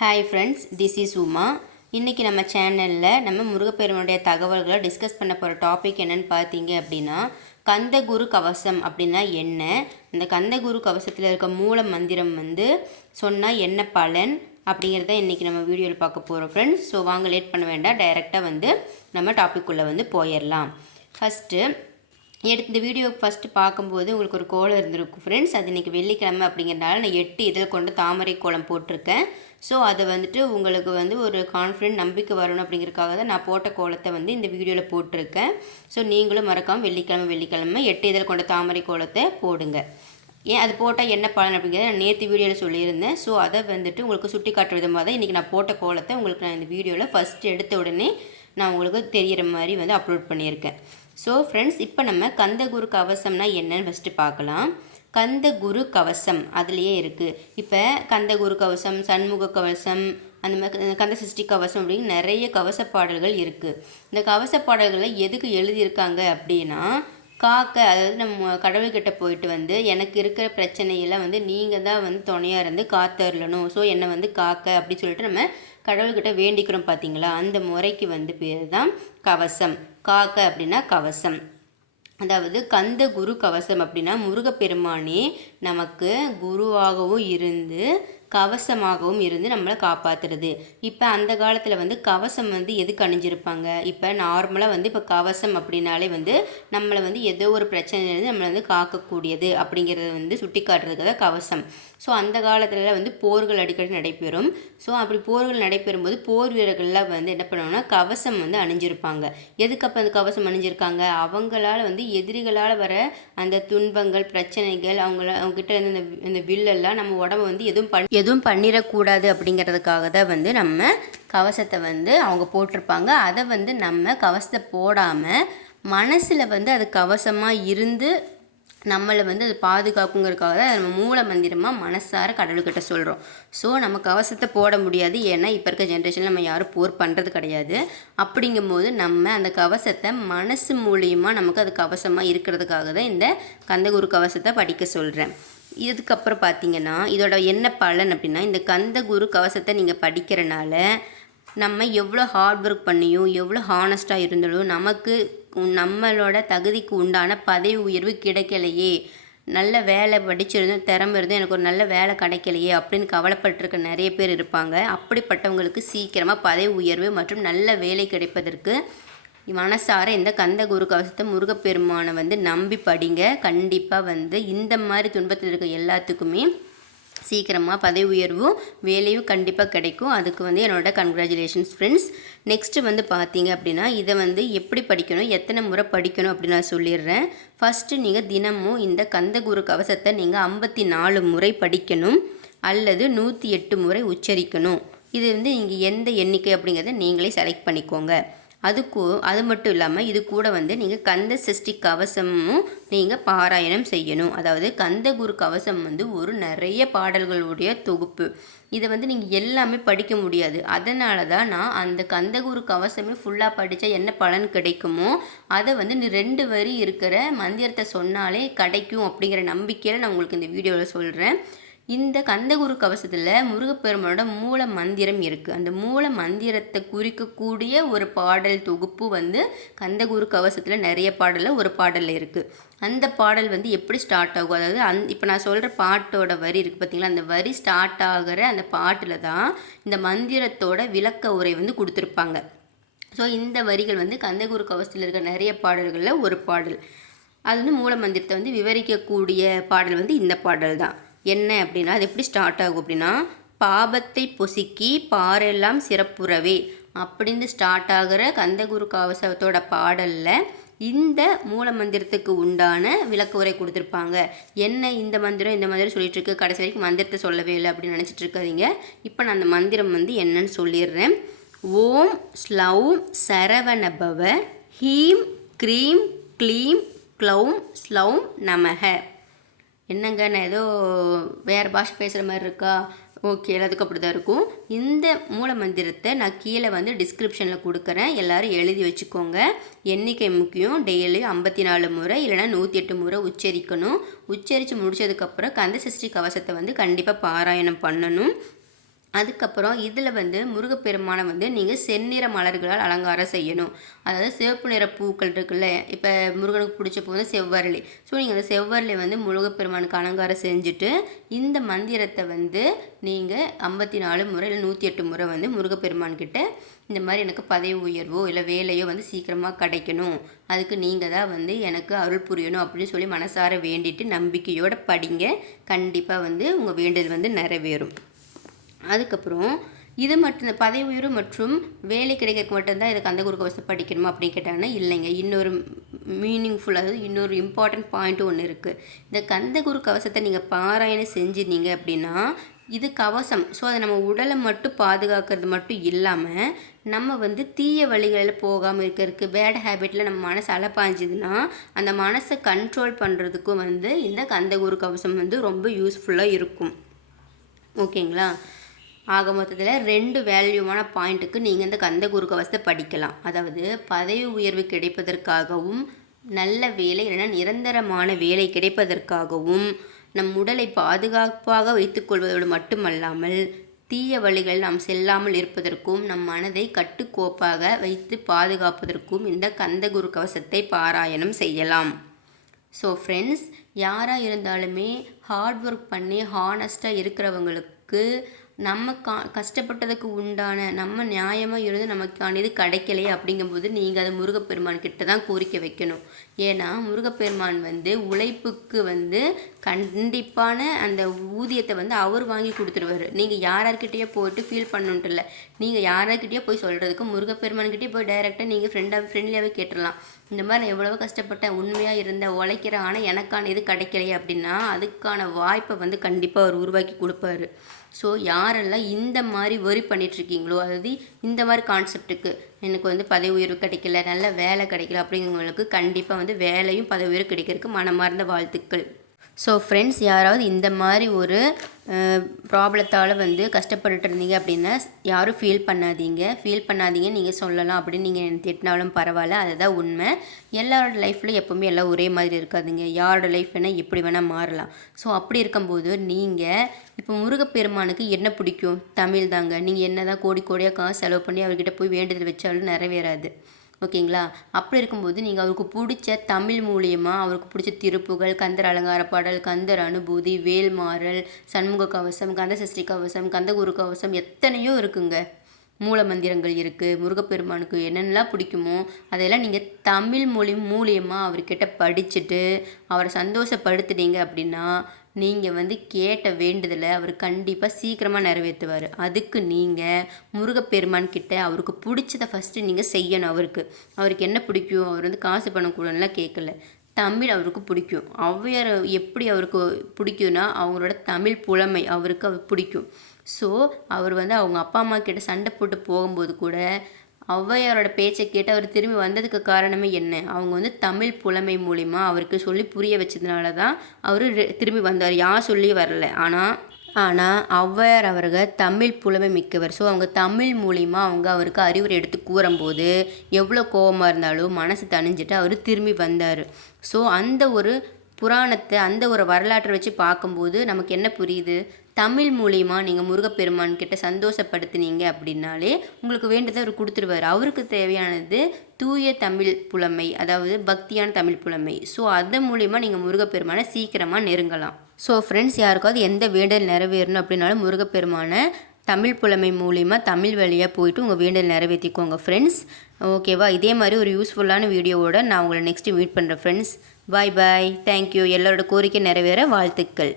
Hi friends, this is Uma. இன்றைக்கி நம்ம சேனலில் நம்ம முருகப்பெருமானுடைய தகவல்களை டிஸ்கஸ் பண்ண போகிற டாபிக் என்னென்னு பார்த்தீங்க அப்படின்னா, கந்தகுரு கவசம் அப்படின்னா என்ன, அந்த கந்தகுரு கவசத்தில் இருக்க மூல மந்திரம் சொன்னால் என்ன பலன் அப்படிங்கிறத இன்றைக்கி நம்ம வீடியோவில் பார்க்க போகிறோம் ஃப்ரெண்ட்ஸ். ஸோ வாங்க லேட் பண்ண வேண்டாம், டைரெக்டாக நம்ம டாபிக்குள்ளே போயிடலாம். ஃபஸ்ட்டு இந்த வீடியோ ஃபஸ்ட்டு பார்க்கும்போது உங்களுக்கு ஒரு கோலம் இருந்திருக்கும் ஃப்ரெண்ட்ஸ். அது இன்றைக்கி வெள்ளிக்கிழமை அப்படிங்கிறனால நான் 8 இதழ் கொண்டு தாமரை கோலம் போட்டிருக்கேன். ஸோ அதை உங்களுக்கு ஒரு கான்ஃபிடென்ட் நம்பிக்கை வரணும் அப்படிங்கிறதுக்காக தான் நான் போட்ட கோலத்தை இந்த வீடியோவில் போட்டிருக்கேன். ஸோ நீங்களும் மறக்காமல் வெள்ளிக்கிழமை 8 இதழ் கொண்ட தாமரை கோலத்தை போடுங்க. ஏன் அது போட்டால் என்ன பலன் அப்படிங்கிறத நான் நேற்று வீடியோவில் சொல்லியிருந்தேன். ஸோ அதை உங்களுக்கு சுட்டி காட்டுற விதமாக தான் இன்றைக்கி நான் போட்ட கோலத்தை உங்களுக்கு நான் இந்த வீடியோவில் ஃபஸ்ட்டு எடுத்த உடனே நான் உங்களுக்கு தெரிகிற மாதிரி அப்லோட் பண்ணியிருக்கேன். ஸோ ஃப்ரெண்ட்ஸ், இப்போ நம்ம கந்தகுரு கவசம்னா என்னன்னு ஃபஸ்ட்டு பார்க்கலாம். கந்தகுரு கவசம் அதுலேயே இருக்குது. இப்போ கந்தகுரு கவசம், சண்முக கவசம், அந்த மாதிரி கந்த சஷ்டி கவசம் அப்படின்னு நிறைய கவச பாடல்கள் இருக்குது. இந்த கவச பாடல்களில் எதுக்கு எழுதியிருக்காங்க அப்படின்னா, அதாவது நம்ம கடவுள்கிட்ட போயிட்டு எனக்கு இருக்கிற பிரச்சனையெல்லாம் நீங்கள் தான் துணையாக இருந்து காத்தருளணும், ஸோ என்னை காக்க அப்படின்னு சொல்லிட்டு நம்ம கடவுள்கிட்ட வேண்டிக்கிறோம் பார்த்தீங்களா, அந்த முறைக்கு பேர் தான் கவசம். காக்க அப்படின்னா கவசம். அதாவது கந்த குரு கவசம் அப்படின்னா முருகப்பெருமானே நமக்கு குருவாகவும் இருந்து கவசமாகவும் இருந்து நம்மளை காப்பாற்றுறது. இப்போ அந்த காலத்தில் கவசம் எதுக்கு அணிஞ்சிருப்பாங்க? இப்போ நார்மலாக இப்போ கவசம் அப்படின்னாலே நம்மளை ஏதோ ஒரு பிரச்சனையிலேருந்து நம்மளை காக்கக்கூடியது அப்படிங்கிறத சுட்டி காட்டுறதுக்கு தான் கவசம். ஸோ அந்த காலத்தில் போர்கள் அடிக்கடி நடைபெறும். ஸோ அப்படி போர்கள் நடைபெறும்போது போர் வீரர்கள்லாம் என்ன பண்ணுவாங்கன்னா கவசம் அணிஞ்சிருப்பாங்க. எதுக்கு அப்போ அந்த கவசம் அணிஞ்சிருக்காங்க? அவங்களால எதிரிகளால் வர அந்த துன்பங்கள், பிரச்சனைகள், அவங்ககிட்ட இருந்த இந்த வில்லெல்லாம் நம்ம உடம்பு எதுவும் பண்ணிடக்கூடாது அப்படிங்கிறதுக்காக தான் நம்ம கவசத்தை அவங்க போட்டிருப்பாங்க. அதை நம்ம கவசத்தை போடாமல் மனசில் அது கவசமாக இருந்து நம்மளை அது பாதுகாப்புங்கிறதுக்காக தான் நம்ம மூல மந்திரமாக மனசார கடவுள்கிட்ட சொல்கிறோம். ஸோ நம்ம கவசத்தை போட முடியாது, ஏன்னா இப்போ இருக்க ஜென்ரேஷனில் நம்ம யாரும் போர் பண்ணுறது கிடையாது. அப்படிங்கும்போது நம்ம அந்த கவசத்தை மனசு மூலியமாக நமக்கு அது கவசமாக இருக்கிறதுக்காக தான் இந்த கந்தகுரு கவசத்தை படிக்க சொல்கிறேன். இதுக்கப்புறம் பார்த்திங்கன்னா இதோட என்ன பலன் அப்படின்னா, இந்த கந்தகுரு கவசத்தை நீங்கள் படிக்கிறனால நம்ம எவ்வளோ ஹார்ட் ஒர்க் பண்ணியும் எவ்வளோ ஹானஸ்ட்டாக இருந்தாலும் நமக்கு நம்மளோட தகுதிக்கு உண்டான பதவி உயர்வு கிடைக்கலையே, நல்ல வேலை படிச்சிருந்தும் திறமை இருந்தும் எனக்கு ஒரு நல்ல வேலை கிடைக்கலையே அப்படின்னு கவலைப்பட்டிருக்க நிறைய பேர் இருப்பாங்க. அப்படிப்பட்டவங்களுக்கு சீக்கிரமாக பதவி உயர்வு மற்றும் நல்ல வேலை கிடைப்பதற்கு மனசார இந்த கந்தகுரு கவசத்தை முருகப்பெருமானை நம்பி படிங்க. கண்டிப்பாக இந்த மாதிரி துன்பத்தில் இருக்க எல்லாத்துக்குமே சீக்கிரமாக பதவி உயர்வும் வேலையும் கண்டிப்பாக கிடைக்கும். அதுக்கு என்னோட கங்க்ராச்சுலேஷன்ஸ் ஃப்ரெண்ட்ஸ். நெக்ஸ்ட்டு பார்த்தீங்க அப்படின்னா இதை எப்படி படிக்கணும், எத்தனை முறை படிக்கணும் அப்படின்னு நான் சொல்லிடுறேன். ஃபஸ்ட்டு நீங்கள் தினமும் இந்த கந்தகுரு கவசத்தை நீங்கள் 54 முறை படிக்கணும் அல்லது 108 முறை உச்சரிக்கணும். இது நீங்கள் எந்த எண்ணிக்கை அப்படிங்கிறத நீங்களே செலக்ட் பண்ணிக்கோங்க. அது மட்டும் இல்லாமல் இது கூட நீங்கள் கந்த சஷ்டி கவசமும் நீங்கள் பாராயணம் செய்யணும். அதாவது கந்தகுரு கவசம் ஒரு நிறைய பாடல்களுடைய தொகுப்பு. இதை நீங்கள் எல்லாமே படிக்க முடியாது. அதனால தான் நான் அந்த கந்தகுரு கவசமே ஃபுல்லாக படித்தா என்ன பலன் கிடைக்குமோ அதை நீ 2 வரி இருக்கிற மந்திரத்தை சொன்னாலே கிடைக்கும் அப்படிங்கிற நம்பிக்கையில் நான் உங்களுக்கு இந்த வீடியோவில் சொல்கிறேன். இந்த கந்தகுரு கவசத்தில் முருகப்பெருமானோட மூல மந்திரம் இருக்குது. அந்த மூல மந்திரத்தை குறிக்கக்கூடிய ஒரு பாடல் தொகுப்பு கந்தகுரு கவசத்தில் நிறைய பாடலில் ஒரு பாடலில் இருக்குது. அந்த பாடல் எப்படி ஸ்டார்ட் ஆகும், அதாவது இப்போ நான் சொல்கிற பாட்டோட வரி இருக்குது பார்த்தீங்களா, அந்த வரி ஸ்டார்ட் ஆகிற அந்த பாட்டில் தான் இந்த மந்திரத்தோட விளக்க உரை கொடுத்துருப்பாங்க. ஸோ இந்த வரிகள் கந்தகுரு கவசத்தில் இருக்க நிறைய பாடல்களில் ஒரு பாடல். அது மூல மந்திரத்தை விவரிக்கக்கூடிய பாடல் இந்த பாடல் தான். என்ன அப்படின்னா, அது எப்படி ஸ்டார்ட் ஆகும் அப்படின்னா, பாபத்தை பொசுக்கி பாரெல்லாம் சிறப்புறவே அப்படின்னு ஸ்டார்ட் ஆகிற கந்தகுரு கவசத்தோட பாடலில் இந்த மூல மந்திரத்துக்கு உண்டான விளக்க உரை கொடுத்துருப்பாங்க. என்ன இந்த மந்திரம் சொல்லிட்டு இருக்கு, கடைசி வரைக்கும் மந்திரத்தை சொல்லவே இல்லை அப்படின்னு நினச்சிட்டு இருக்காதீங்க. இப்போ நான் அந்த மந்திரம் என்னன்னு சொல்லிடுறேன். ஓம் ஸ்லௌம் சரவணபவ ஹீம் க்ரீம் க்ளீம் க்ளௌம் ஸ்லௌம் நமக. என்னங்க நான் ஏதோ வேறு பாஷை பேசுகிற மாதிரி இருக்கா? ஓகே, எல்லாத்துக்கும் அப்படி தான் இருக்கும். இந்த மூல மந்திரத்தை நான் கீழே டிஸ்கிரிப்ஷனில் கொடுக்குறேன், எல்லோரும் எழுதி வச்சுக்கோங்க. எண்ணிக்கை முக்கியம். டெய்லி 54 முறை இல்லைனா 108 முறை உச்சரிக்கணும். உச்சரித்து முடித்ததுக்கப்புறம் கந்த சஷ்டி கவசத்தை கண்டிப்பாக பாராயணம் பண்ணணும். அதுக்கப்புறம் இதில் வந்து முருகப்பெருமானை வந்து நீங்கள் செந்நிற மலர்களால் அலங்காரம் செய்யணும். அதாவது சிவப்பு நிற பூக்கள் இருக்குல்ல, இப்போ முருகனுக்கு பிடிச்ச பூ வந்து செவ்வரளி. ஸோ நீங்கள் அந்த செவ்வரளி வந்து முருகப்பெருமானுக்கு அலங்காரம் செஞ்சுட்டு இந்த மந்திரத்தை வந்து நீங்கள் 54 முறை இல்லை 108 முறை வந்து முருகப்பெருமான்கிட்ட இந்த மாதிரி எனக்கு பதவி உயர்வோ இல்லை வேலையோ வந்து சீக்கிரமாக கிடைக்கணும், அதுக்கு நீங்கள் தான் வந்து எனக்கு அருள் புரியணும் அப்படின்னு சொல்லி மனசார வேண்டிட்டு நம்பிக்கையோடு படிங்க. கண்டிப்பாக வந்து உங்கள் வேண்டுதல் வந்து நிறைவேறும். அதுக்கப்புறம் இது மட்டும் பதவி உயர்வு மற்றும் வேலை கிடைக்க மட்டும்தான் இதை கந்தகுரு கவசம் படிக்கணுமா அப்படின்னு கேட்டாங்கன்னா இல்லைங்க. இன்னொரு மீனிங்ஃபுல், அதாவது இன்னொரு இம்பார்ட்டன்ட் பாயிண்ட்டும் ஒன்று இருக்குது. இந்த கந்தகுரு கவசத்தை நீங்கள் பாராயணம் செஞ்சிருந்தீங்க அப்படின்னா இது கவசம். ஸோ அதை நம்ம உடலை மட்டும் பாதுகாக்கிறது மட்டும் இல்லாமல் நம்ம வந்து தீய வழிகளில் போகாமல் இருக்கிறதுக்கு, பேட் ஹேபிட்டில் நம்ம மனசு அலப்பாஞ்சுதுன்னா அந்த மனசை கண்ட்ரோல் பண்ணுறதுக்கும் வந்து இந்த கந்தகுரு கவசம் வந்து ரொம்ப யூஸ்ஃபுல்லாக இருக்கும். ஓகேங்களா? ஆக மொத்தத்தில் 2 வேல்யூவான பாயிண்ட்டுக்கு நீங்கள் இந்த கந்தகுரு கவசத்தை படிக்கலாம். அதாவது பதவி உயர்வு கிடைப்பதற்காகவும், நல்ல வேலை இல்லைன்னா நிரந்தரமான வேலை கிடைப்பதற்காகவும், நம் உடலை பாதுகாப்பாக வைத்துக்கொள்வதோடு மட்டுமல்லாமல் தீய வழிகள் நாம் செல்லாமல் இருப்பதற்கும், நம் மனதை கட்டுக்கோப்பாக வைத்து பாதுகாப்பதற்கும் இந்த கந்தகுரு கவசத்தை பாராயணம் செய்யலாம். ஸோ ஃப்ரெண்ட்ஸ், யாராக இருந்தாலுமே ஹார்ட் ஒர்க் பண்ணி ஹானஸ்ட்டாக இருக்கிறவங்களுக்கு நம்ம கஷ்டப்பட்டதுக்கு உண்டான நம்ம நியாயமாக இருந்து நமக்கான இது கிடைக்கலையே அப்படிங்கும்போது நீங்கள் அது முருகப்பெருமான்கிட்ட தான் கோரிக்கை வைக்கணும். ஏன்னா முருகப்பெருமான் வந்து உழைப்புக்கு வந்து கண்டிப்பான அந்த ஊதியத்தை வந்து அவர் வாங்கி கொடுத்துருவார். நீங்கள் யார்கிட்டயோ போய்ட்டு ஃபீல் பண்ணணுன்ட்டு இல்லை, நீங்கள் யார்கிட்டயோ போய் சொல்கிறதுக்கு முருகப்பெருமான்கிட்டே போய் டைரெக்டாக நீங்கள் ஃப்ரெண்ட்லியாகவே கேட்டுடலாம். இந்த மாதிரி நான் எவ்வளவோ கஷ்டப்பட்டேன், உண்மையாக இருந்த உழைக்கிற, ஆனால் எனக்கான இது கிடைக்கலையே அப்படின்னா அதுக்கான வாய்ப்பை வந்து கண்டிப்பாக அவர் உருவாக்கி கொடுப்பாரு. ஸோ யாரெல்லாம் இந்த மாதிரி ஒரி பண்ணிகிட்ருக்கீங்களோ, அதாவது இந்த மாதிரி கான்செப்ட்டுக்கு எனக்கு வந்து பதவி உயர்வு கிடைக்கல, நல்ல வேலை கிடைக்கல அப்படிங்கிறவங்களுக்கு கண்டிப்பாக வந்து வேலையும் பதவி உயர்வு கிடைக்கிறதுக்கு மனமார்ந்த வாழ்த்துக்கள். ஸோ ஃப்ரெண்ட்ஸ், யாராவது இந்த மாதிரி ஒரு ப்ராப்ளத்தால் வந்து கஷ்டப்பட்டுட்டு இருந்தீங்க அப்படின்னா யாரும் ஃபீல் பண்ணாதீங்க நீங்கள் சொல்லலாம் அப்படின்னு நீங்கள் திட்டினாலும் பரவாயில்ல. அதுதான் உண்மை. எல்லாரோட லைஃப்லையும் எப்போவுமே எல்லாம் ஒரே மாதிரி இருக்காதுங்க. யாரோட லைஃப் வேணால் எப்படி வேணால் மாறலாம். ஸோ அப்படி இருக்கும்போது நீங்கள் இப்போ முருகப்பெருமானுக்கு என்ன பிடிக்கும்? தமிழ் தாங்க. நீங்கள் என்ன தான் கோடி கோடியாக காசு செலவு பண்ணி அவர்கிட்ட போய் வேண்டுதல் வச்சாலும் நிறைவேறாது. ஓகேங்களா? அப்படி இருக்கும்போது நீங்கள் அவருக்கு பிடிச்ச தமிழ் மூலியமாக அவருக்கு பிடிச்ச திருப்புகள், கந்தர் அலங்கார பாடல், கந்தர் அனுபூதி, வேல்மாறல், சண்முக கவசம், கந்த சஷ்டி கவசம், கந்தகுரு கவசம், எத்தனையோ இருக்குங்க. மூல மந்திரங்கள் இருக்குது. முருகப்பெருமானுக்கு என்னென்னலாம் பிடிக்குமோ அதெல்லாம் நீங்கள் தமிழ் மூலியமாக அவர்கிட்ட படிச்சுட்டு அவரை சந்தோஷப்படுத்துனீங்க அப்படின்னா நீங்கள் வந்து கேட்ட வேண்டுதலை அவர் கண்டிப்பாக சீக்கிரமாக நிறைவேற்றுவார். அதுக்கு நீங்கள் முருகப்பெருமான் கிட்ட அவருக்கு பிடிச்சதை ஃபஸ்ட்டு நீங்கள் செய்யணும். அவருக்கு என்ன பிடிக்கும்? அவர் வந்து காசு பணம் கூடலாம் கேட்கல, தமிழ் அவருக்கு பிடிக்கும். ஔவையார் எப்படி அவருக்கு பிடிக்கும்னா அவங்களோட தமிழ் புலமை அவருக்கு பிடிக்கும். ஸோ அவர் வந்து அவங்க அப்பா அம்மா கிட்ட சண்டை போட்டு போகும்போது கூட ஔவையாரோட பேச்சை கேட்டு அவர் திரும்பி வந்ததுக்கு காரணமே என்ன? அவங்க வந்து தமிழ் புலமை மூலிமா அவருக்கு சொல்லி புரிய வச்சதுனால தான் அவர் திரும்பி வந்தார். யார் சொல்லி வரல. ஆனால் ஔவையார் அவர்கள் தமிழ் புலமை மிக்கவர். ஸோ அவங்க தமிழ் மூலிமா அவருக்கு அறிவுரை எடுத்து கூறும்போது எவ்வளோ கோபமாக இருந்தாலும் மனசு தணிஞ்சிட்டு அவர் திரும்பி வந்தார். ஸோ அந்த ஒரு புராணத்தை, அந்த ஒரு வரலாற்றை வச்சு பார்க்கும்போது நமக்கு என்ன புரியுது? தமிழ் மூலிமா நீங்கள் முருகப்பெருமான் கிட்ட சந்தோஷப்படுத்தினீங்க அப்படின்னாலே உங்களுக்கு வேண்டியதை அவர் கொடுத்துருவார். அவருக்கு தேவையானது தூய தமிழ் புலமை, அதாவது பக்தியான தமிழ் புலமை. ஸோ அதன் மூலிமா நீங்கள் முருகப்பெருமானை சீக்கிரமாக நெருங்கலாம். ஸோ ஃப்ரெண்ட்ஸ், யாருக்காவது எந்த வேண்டல் நிறைவேறணும் அப்படின்னாலும் முருகப்பெருமான தமிழ் புலமை மூலிமா தமிழ் வழியாக போயிட்டு உங்கள் வேண்டல் நிறைவேற்றிக்கோங்க ஃப்ரெண்ட்ஸ். ஓகேவா? இதே மாதிரி ஒரு யூஸ்ஃபுல்லான வீடியோவோட நான் உங்களை நெக்ஸ்ட்டு மீட் பண்ணுறேன் ஃப்ரெண்ட்ஸ். பாய் பாய். தேங்க்யூ. எல்லாரோட கோரிக்கை நிறைவேற வாழ்த்துக்கள்.